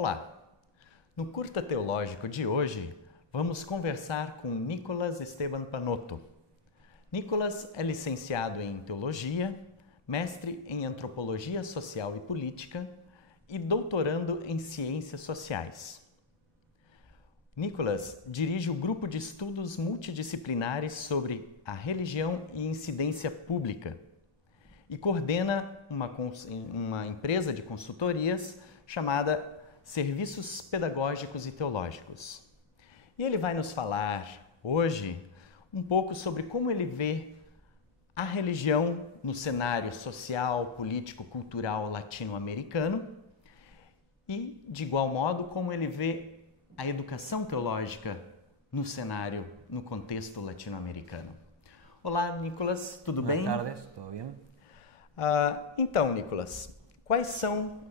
Olá! No Curta Teológico de hoje, vamos conversar com Nicolas Esteban Panotto. Nicolas é licenciado em Teologia, mestre em Antropologia Social e Política e doutorando em Ciências Sociais. Nicolas dirige o grupo de estudos multidisciplinares sobre a religião e incidência pública e coordena uma empresa de consultorias chamada Serviços Pedagógicos e Teológicos. E ele vai nos falar hoje um pouco sobre como ele vê a religião no cenário social, político, cultural latino-americano e, de igual modo, como ele vê a educação teológica no cenário, no contexto latino-americano. Olá, Nicolas, tudo bem? Boas tardes, tudo bem? Então, Nicolas, quais são...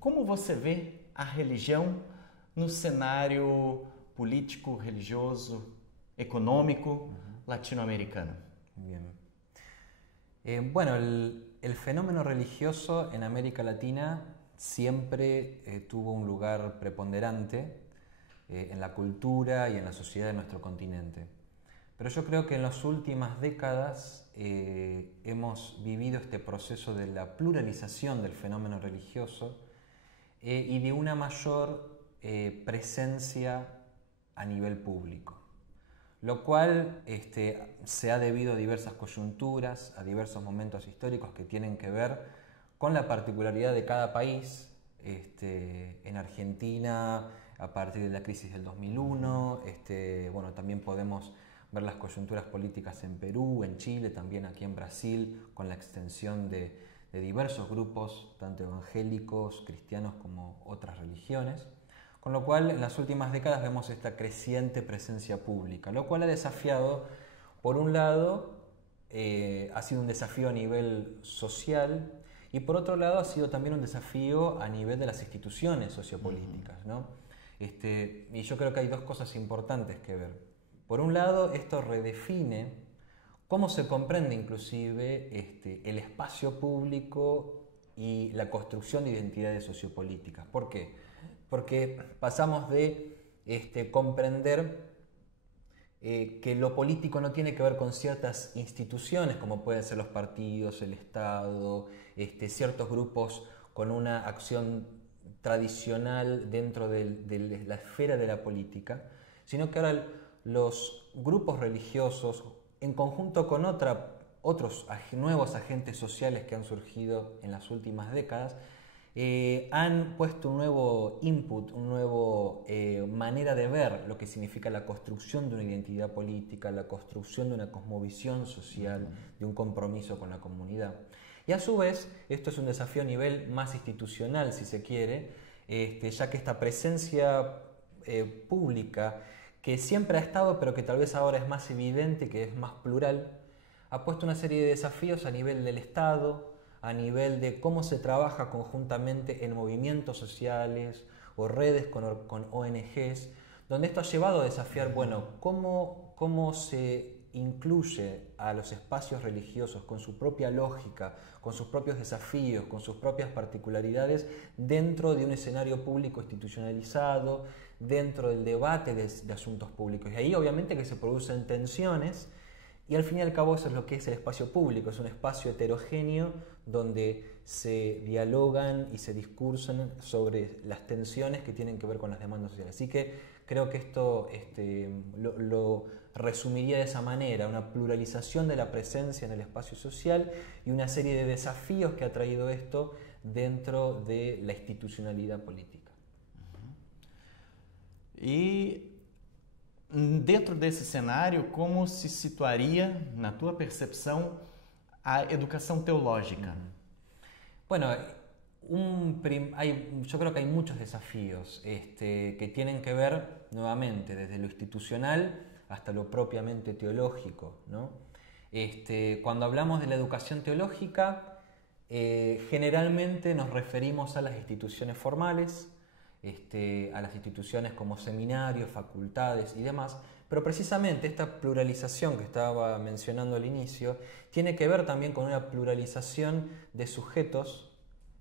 como você vê a religião no cenário político, religioso, econômico latino-americano? Bien. Bueno, el fenómeno religioso en América Latina siempre tuvo un lugar preponderante en la cultura y en la sociedad de nuestro continente. Pero yo creo que en las últimas décadas hemos vivido este proceso de la pluralización del fenómeno religioso y de una mayor presencia a nivel público, lo cual se ha debido a diversas coyunturas, a diversos momentos históricos que tienen que ver con la particularidad de cada país. En Argentina, a partir de la crisis del 2001, bueno, también podemos ver las coyunturas políticas en Perú, en Chile, también aquí en Brasil, con la extensión de diversos grupos, tanto evangélicos, cristianos como otras religiones. Con lo cual, en las últimas décadas vemos esta creciente presencia pública, lo cual ha desafiado, por un lado, ha sido un desafío a nivel social y por otro lado ha sido también un desafío a nivel de las instituciones sociopolíticas, ¿no? Y yo creo que hay dos cosas importantes que ver. Por un lado, esto redefine cómo se comprende inclusive el espacio público y la construcción de identidades sociopolíticas. ¿Por qué? Porque pasamos de comprender que lo político no tiene que ver con ciertas instituciones, como pueden ser los partidos, el Estado, ciertos grupos con una acción tradicional dentro de la esfera de la política, sino que ahora los grupos religiosos, en conjunto con otros nuevos agentes sociales que han surgido en las últimas décadas, han puesto un nuevo input, una nueva manera de ver lo que significa la construcción de una identidad política, la construcción de una cosmovisión social, de un compromiso con la comunidad. Y a su vez, esto es un desafío a nivel más institucional, si se quiere, ya que esta presencia pública, que siempre ha estado, pero que tal vez ahora es más evidente, que es más plural, ha puesto una serie de desafíos a nivel del Estado, a nivel de cómo se trabaja conjuntamente en movimientos sociales o redes con ONGs, donde esto ha llevado a desafiar, bueno, cómo se incluye a los espacios religiosos con su propia lógica, con sus propios desafíos, con sus propias particularidades dentro de un escenario público institucionalizado, dentro del debate de asuntos públicos. Y ahí obviamente que se producen tensiones. Y al fin y al cabo eso es lo que es el espacio público, es un espacio heterogéneo donde se dialogan y se discursan sobre las tensiones que tienen que ver con las demandas sociales. Así que creo que esto lo resumiría de esa manera, una pluralización de la presencia en el espacio social y una serie de desafíos que ha traído esto dentro de la institucionalidad política. E dentro desse cenário, como se situaria, na tua percepção, a educação teológica? Bueno, yo creo que hay muchos desafíos que tienen que ver, nuevamente, desde lo institucional hasta lo propiamente teológico, ¿no? Cuando hablamos de la educación teológica, generalmente nos referimos a las instituciones formales, a las instituciones como seminarios, facultades y demás, pero precisamente esta pluralización que estaba mencionando al inicio tiene que ver también con una pluralización de sujetos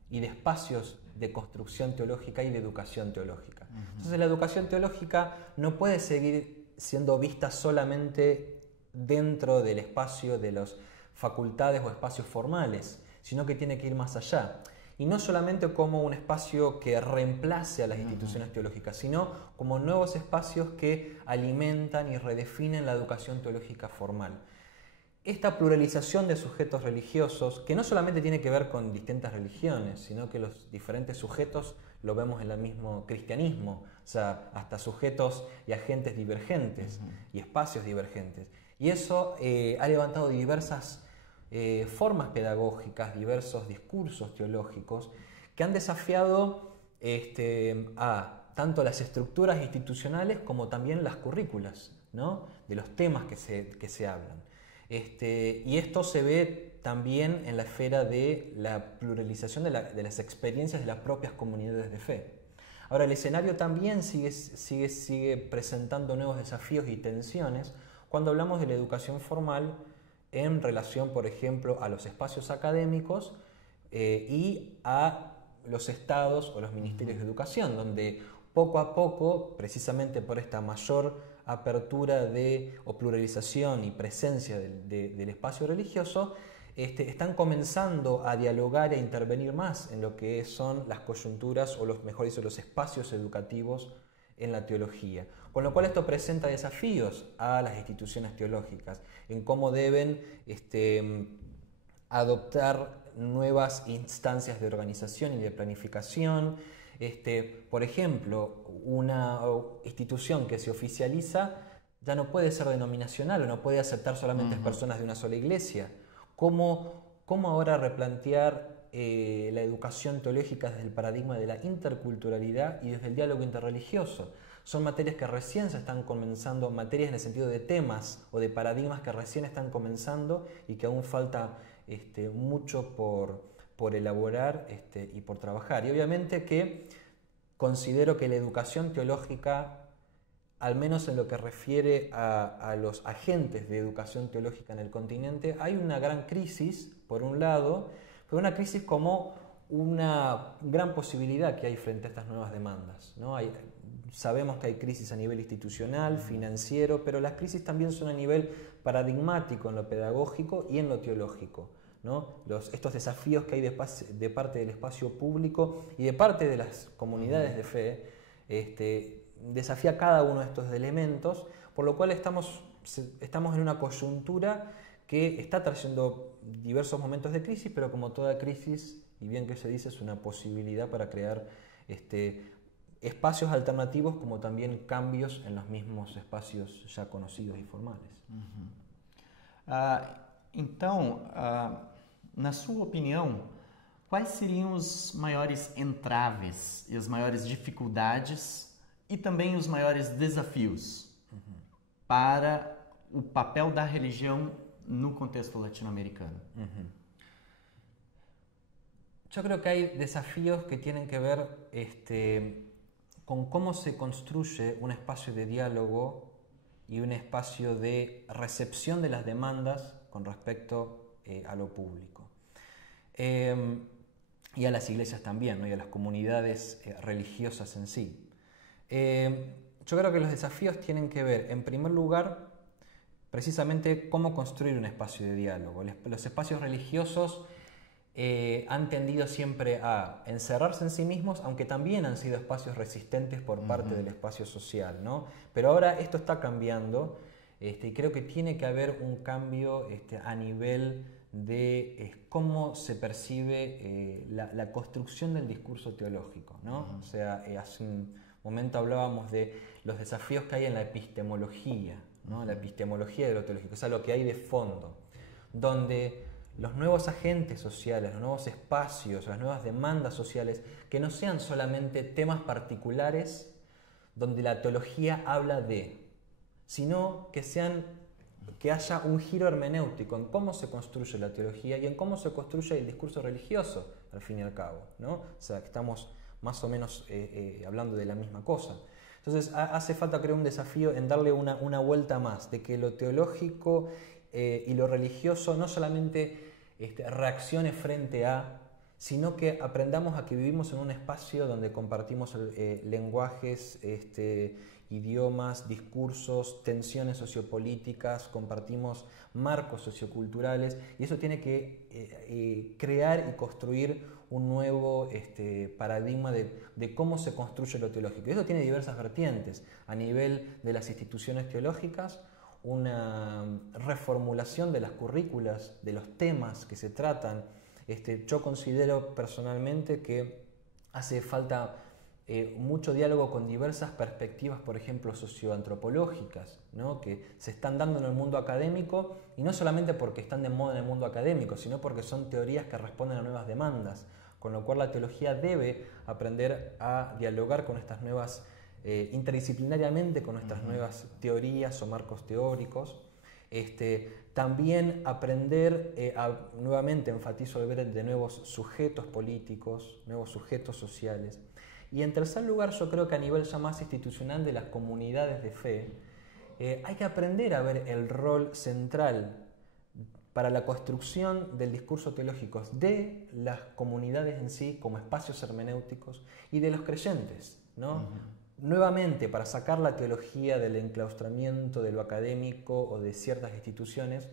y de espacios de construcción teológica y de educación teológica. Entonces la educación teológica no puede seguir siendo vista solamente dentro del espacio de las facultades o espacios formales, sino que tiene que ir más allá. Y no solamente como un espacio que reemplace a las instituciones teológicas, sino como nuevos espacios que alimentan y redefinen la educación teológica formal. Esta pluralización de sujetos religiosos, que no solamente tiene que ver con distintas religiones, sino que los diferentes sujetos lo vemos en el mismo cristianismo, o sea, hasta sujetos y agentes divergentes y espacios divergentes. Y eso ha levantado diversas formas pedagógicas, diversos discursos teológicos que han desafiado a tanto las estructuras institucionales como también las currículas, ¿no?, de los temas que se hablan. Y esto se ve también en la esfera de la pluralización de las experiencias de las propias comunidades de fe. Ahora, el escenario también sigue presentando nuevos desafíos y tensiones cuando hablamos de la educación formal en relación, por ejemplo, a los espacios académicos y a los estados o los ministerios de educación, donde poco a poco, precisamente por esta mayor apertura o pluralización y presencia del espacio religioso, están comenzando a dialogar e intervenir más en lo que son las coyunturas o mejor dicho, los espacios educativos en la teología. Con lo cual esto presenta desafíos a las instituciones teológicas en cómo deben adoptar nuevas instancias de organización y de planificación. Por ejemplo, una institución que se oficializa ya no puede ser denominacional o no puede aceptar solamente personas de una sola iglesia. ¿Cómo ahora replantear la educación teológica desde el paradigma de la interculturalidad y desde el diálogo interreligioso? Son materias que recién se están comenzando, materias en el sentido de temas o de paradigmas que recién están comenzando y que aún falta mucho por elaborar y por trabajar. Y obviamente que considero que la educación teológica, al menos en lo que refiere a los agentes de educación teológica en el continente, hay una gran crisis, por un lado, pero una crisis como una gran posibilidad que hay frente a estas nuevas demandas, ¿no? Sabemos que hay crisis a nivel institucional, financiero, pero las crisis también son a nivel paradigmático en lo pedagógico y en lo teológico, ¿no? Estos desafíos que hay de parte del espacio público y de parte de las comunidades de fe, desafía cada uno de estos elementos, por lo cual estamos en una coyuntura que está trayendo diversos momentos de crisis, pero como toda crisis, y bien que se dice, es una posibilidad para crear espacios alternativos como también cambios en los mismos espacios ya conocidos y formales. Então, na sua opinião, quais seriam os maiores entraves e as maiores dificuldades e também os maiores desafios para o papel da religião no contexto latino-americano? Yo creo que hay desafíos que tienen que ver con cómo se construye un espacio de diálogo y un espacio de recepción de las demandas con respecto a lo público. Y a las iglesias también, ¿no? Y a las comunidades religiosas en sí. Yo creo que los desafíos tienen que ver, en primer lugar, precisamente cómo construir un espacio de diálogo. Los espacios religiosos han tendido siempre a encerrarse en sí mismos, aunque también han sido espacios resistentes por parte del espacio social, ¿no? Pero ahora esto está cambiando y creo que tiene que haber un cambio a nivel de cómo se percibe la construcción del discurso teológico, ¿no? O sea, hace un momento hablábamos de los desafíos que hay en la epistemología, ¿no? La epistemología de lo teológico, o sea, lo que hay de fondo, donde los nuevos agentes sociales, los nuevos espacios, las nuevas demandas sociales, que no sean solamente temas particulares donde la teología habla de, sino que haya un giro hermenéutico en cómo se construye la teología y en cómo se construye el discurso religioso, al fin y al cabo, ¿no? O sea, que estamos más o menos hablando de la misma cosa. Entonces hace falta, creo, un desafío en darle una vuelta más, de que lo teológico y lo religioso no solamente reaccione frente a, sino que aprendamos a que vivimos en un espacio donde compartimos lenguajes, idiomas, discursos, tensiones sociopolíticas, compartimos marcos socioculturales, y eso tiene que crear y construir un nuevo paradigma de cómo se construye lo teológico. Y eso tiene diversas vertientes. A nivel de las instituciones teológicas, una reformulación de las currículas, de los temas que se tratan. Yo considero personalmente que hace falta mucho diálogo con diversas perspectivas, por ejemplo, socioantropológicas, ¿no? Que se están dando en el mundo académico, y no solamente porque están de moda en el mundo académico, sino porque son teorías que responden a nuevas demandas, con lo cual la teología debe aprender a dialogar con estas nuevas, interdisciplinariamente con nuestras nuevas teorías o marcos teóricos. También aprender nuevamente enfatizo el ver de nuevos sujetos políticos, nuevos sujetos sociales. Y en tercer lugar, yo creo que a nivel ya más institucional de las comunidades de fe, hay que aprender a ver el rol central para la construcción del discurso teológico de las comunidades en sí como espacios hermenéuticos y de los creyentes, ¿no? Nuevamente, para sacar la teología del enclaustramiento, de lo académico o de ciertas instituciones,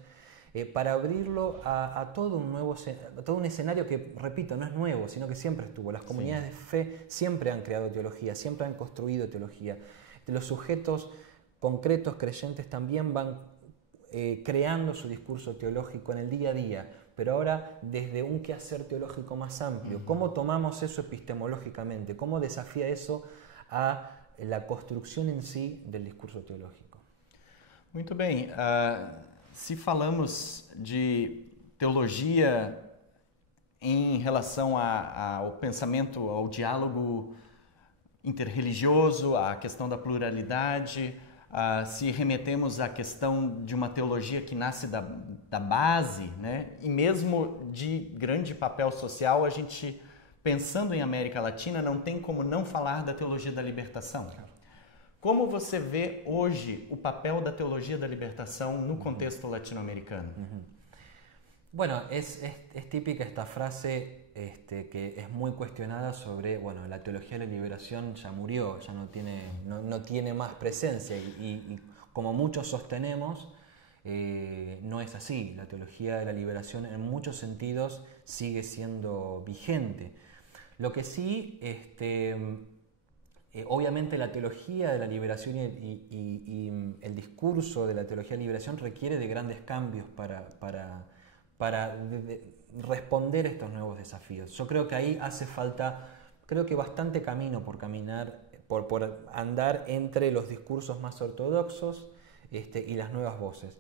para abrirlo a todo un escenario que, repito, no es nuevo, sino que siempre estuvo. Las comunidades de fe siempre han creado teología, siempre han construido teología. Los sujetos concretos creyentes también van creando su discurso teológico en el día a día, pero ahora desde un quehacer teológico más amplio. ¿Cómo tomamos eso epistemológicamente? ¿Cómo desafía eso a la construção em si do discurso teológico? Muito bem. Se falamos de teologia em relação ao pensamento, ao diálogo interreligioso, à questão da pluralidade, se remetemos à questão de uma teologia que nasce da base, né? E mesmo de grande papel social, a gente, pensando em América Latina, não tem como não falar da teologia da libertação. Como você vê hoje o papel da teología da libertación no contexto latinoamericano? Bueno, es típica esta frase que es muy cuestionada sobre, bueno, la teología de la liberación ya murió, ya no tiene más presencia, y como muchos sostenemos, no es así. La teología de la liberación en muchos sentidos sigue siendo vigente. Lo que sí, obviamente la teología de la liberación y el discurso de la teología de la liberación requiere de grandes cambios para responder a estos nuevos desafíos. Yo creo que ahí hace falta, bastante camino por caminar, por andar entre los discursos más ortodoxos y las nuevas voces.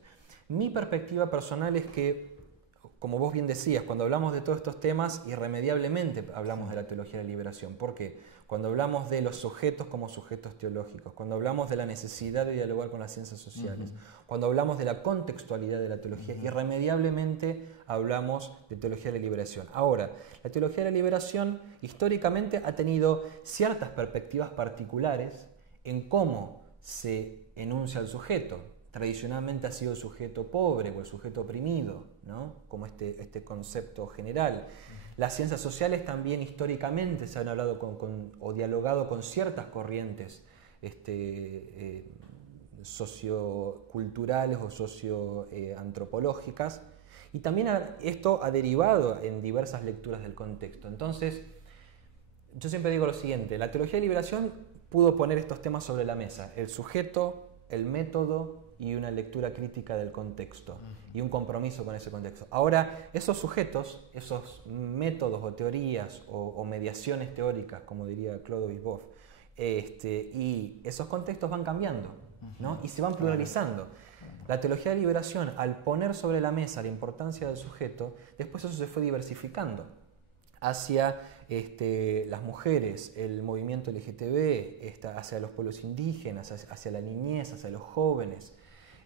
Mi perspectiva personal es que, como vos bien decías, cuando hablamos de todos estos temas, irremediablemente hablamos de la teología de la liberación. ¿Por qué? Cuando hablamos de los sujetos como sujetos teológicos, cuando hablamos de la necesidad de dialogar con las ciencias sociales, cuando hablamos de la contextualidad de la teología, irremediablemente hablamos de teología de la liberación. Ahora, la teología de la liberación históricamente ha tenido ciertas perspectivas particulares en cómo se enuncia el sujeto. Tradicionalmente ha sido el sujeto pobre o el sujeto oprimido, ¿no? Como este concepto general. Las ciencias sociales también históricamente se han hablado o dialogado con ciertas corrientes socioculturales o socioantropológicas, y también esto ha derivado en diversas lecturas del contexto. Entonces, yo siempre digo lo siguiente: la teología de liberación pudo poner estos temas sobre la mesa: el sujeto, el método y una lectura crítica del contexto y un compromiso con ese contexto. Ahora, esos sujetos, esos métodos o teorías o mediaciones teóricas, como diría Claude Bisboff, y esos contextos van cambiando, ¿no? Y se van pluralizando. La teología de liberación, al poner sobre la mesa la importancia del sujeto, después eso se fue diversificando hacia las mujeres, el movimiento LGTB, hacia los pueblos indígenas, hacia la niñez, hacia los jóvenes,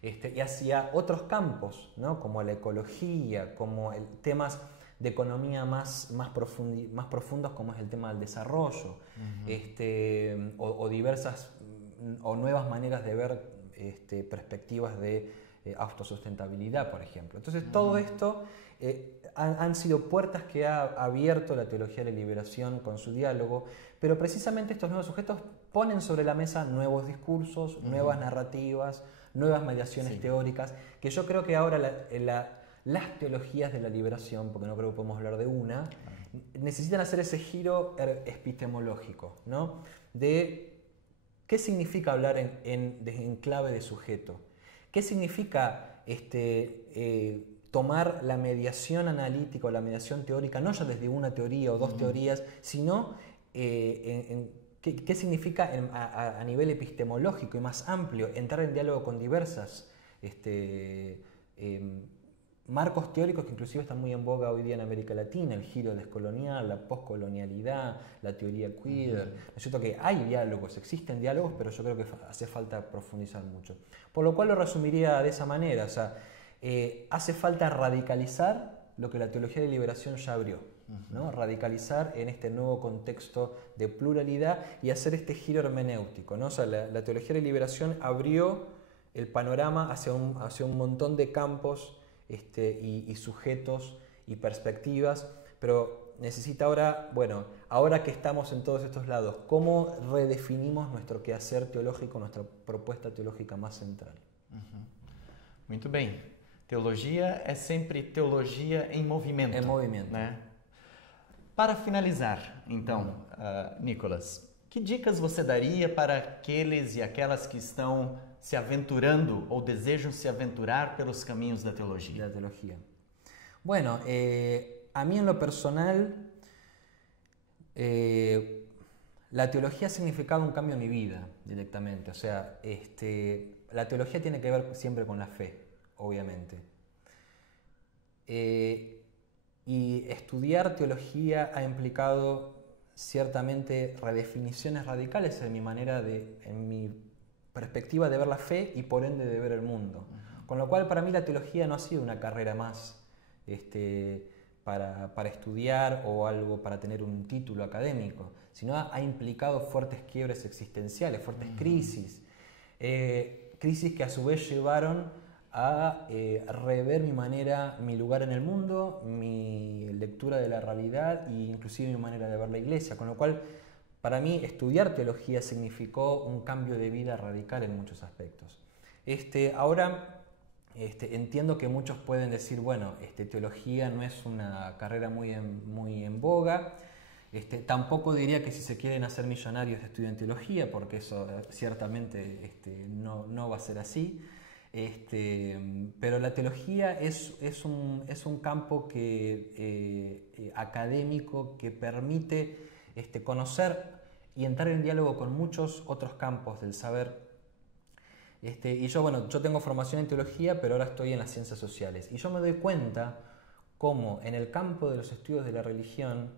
y hacia otros campos, ¿no? Como la ecología, como temas de economía más profundos, como es el tema del desarrollo, o diversas o nuevas maneras de ver perspectivas de autosustentabilidad, por ejemplo. Entonces, todo esto han sido puertas que ha abierto la teología de la liberación con su diálogo, pero precisamente estos nuevos sujetos ponen sobre la mesa nuevos discursos, nuevas narrativas, nuevas mediaciones teóricas, que yo creo que ahora las teologías de la liberación, porque no creo que podemos hablar de una, necesitan hacer ese giro epistemológico, ¿no? De qué significa hablar en clave de sujeto, qué significa tomar la mediación analítica o la mediación teórica, no ya desde una teoría o dos teorías, sino qué significa a nivel epistemológico y más amplio entrar en diálogo con diversas marcos teóricos que inclusive están muy en boga hoy día en América Latina, el giro descolonial, la poscolonialidad, la teoría queer. ¿No es cierto que hay diálogos, existen diálogos, pero yo creo que hace falta profundizar mucho? Por lo cual lo resumiría de esa manera, o sea, hace falta radicalizar lo que la teología de liberación ya abrió, ¿no? Radicalizar en este nuevo contexto de pluralidad y hacer este giro hermenéutico, ¿no? O sea, la teología de liberación abrió el panorama hacia un montón de campos y sujetos y perspectivas, pero necesita ahora, bueno, ahora que estamos en todos estos lados, ¿cómo redefinimos nuestro quehacer teológico, nuestra propuesta teológica más central? Muito bem. Teologia é sempre teologia em movimento. Em movimento. Né? Para finalizar, então, Nicolas, que dicas você daria para aqueles e aquelas que estão se aventurando ou desejam se aventurar pelos caminhos da teologia? La teología. Bueno, a mí en lo personal, la teología ha significado un cambio en mi vida directamente. O sea, la teología tiene que ver siempre con la fe, obviamente. Y estudiar teología ha implicado ciertamente redefiniciones radicales en mi perspectiva de ver la fe y por ende de ver el mundo. Con lo cual para mí la teología no ha sido una carrera más para estudiar o algo para tener un título académico, sino ha implicado fuertes quiebres existenciales, fuertes crisis, crisis que a su vez llevaron a rever mi lugar en el mundo, mi lectura de la realidad e inclusive mi manera de ver la iglesia, con lo cual para mí estudiar teología significó un cambio de vida radical en muchos aspectos. Ahora entiendo que muchos pueden decir, bueno, teología no es una carrera muy en boga. Tampoco diría que si se quieren hacer millonarios estudien teología, porque eso ciertamente no va a ser así. Pero la teología es un campo académico que permite conocer y entrar en diálogo con muchos otros campos del saber. Y yo tengo formación en teología, pero ahora estoy en las ciencias sociales. Y yo me doy cuenta cómo en el campo de los estudios de la religión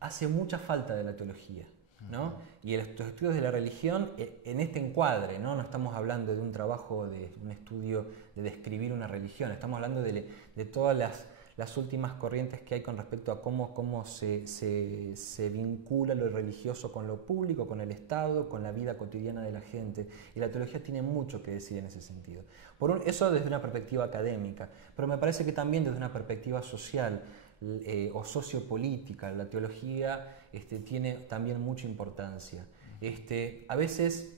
hace mucha falta de la teología, ¿no? Y los estudios de la religión en este encuadre, ¿no? No estamos hablando de un trabajo, de un estudio de describir una religión, estamos hablando de todas las últimas corrientes que hay con respecto a cómo se vincula lo religioso con lo público, con el Estado, con la vida cotidiana de la gente. Y la teología tiene mucho que decir en ese sentido. Eso desde una perspectiva académica, pero me parece que también desde una perspectiva social o sociopolítica, la teología tiene también mucha importancia. A veces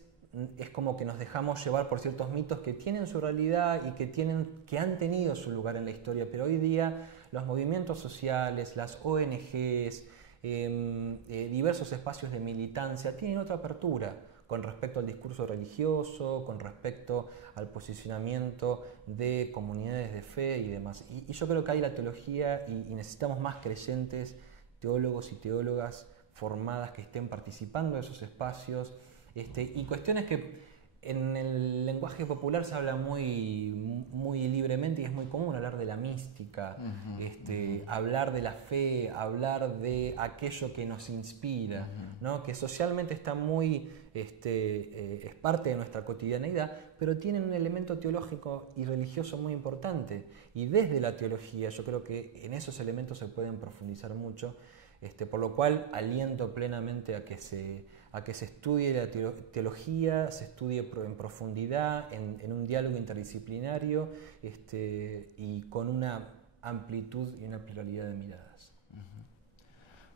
es como que nos dejamos llevar por ciertos mitos que tienen su realidad y que han tenido su lugar en la historia, pero hoy día los movimientos sociales, las ONGs, diversos espacios de militancia tienen otra apertura con respecto al discurso religioso, con respecto al posicionamiento de comunidades de fe y demás. Y yo creo que hay la teología y necesitamos más creyentes, teólogos y teólogas formadas que estén participando de esos espacios, y cuestiones que en el lenguaje popular se habla muy libremente y es muy común hablar de la mística, hablar de la fe, hablar de aquello que nos inspira, ¿no? Que socialmente está es parte de nuestra cotidianeidad, pero tienen un elemento teológico y religioso muy importante. Y desde la teología yo creo que en esos elementos se pueden profundizar mucho, por lo cual aliento plenamente a que a que se estudie la teología, se estudie en profundidad, en un diálogo interdisciplinario y con una amplitud e uma pluralidade de miradas.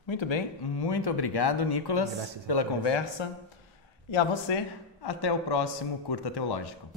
Muito bem, muito obrigado, Nicolas, Graças pela conversa. E a você, até o próximo Curta Teológico.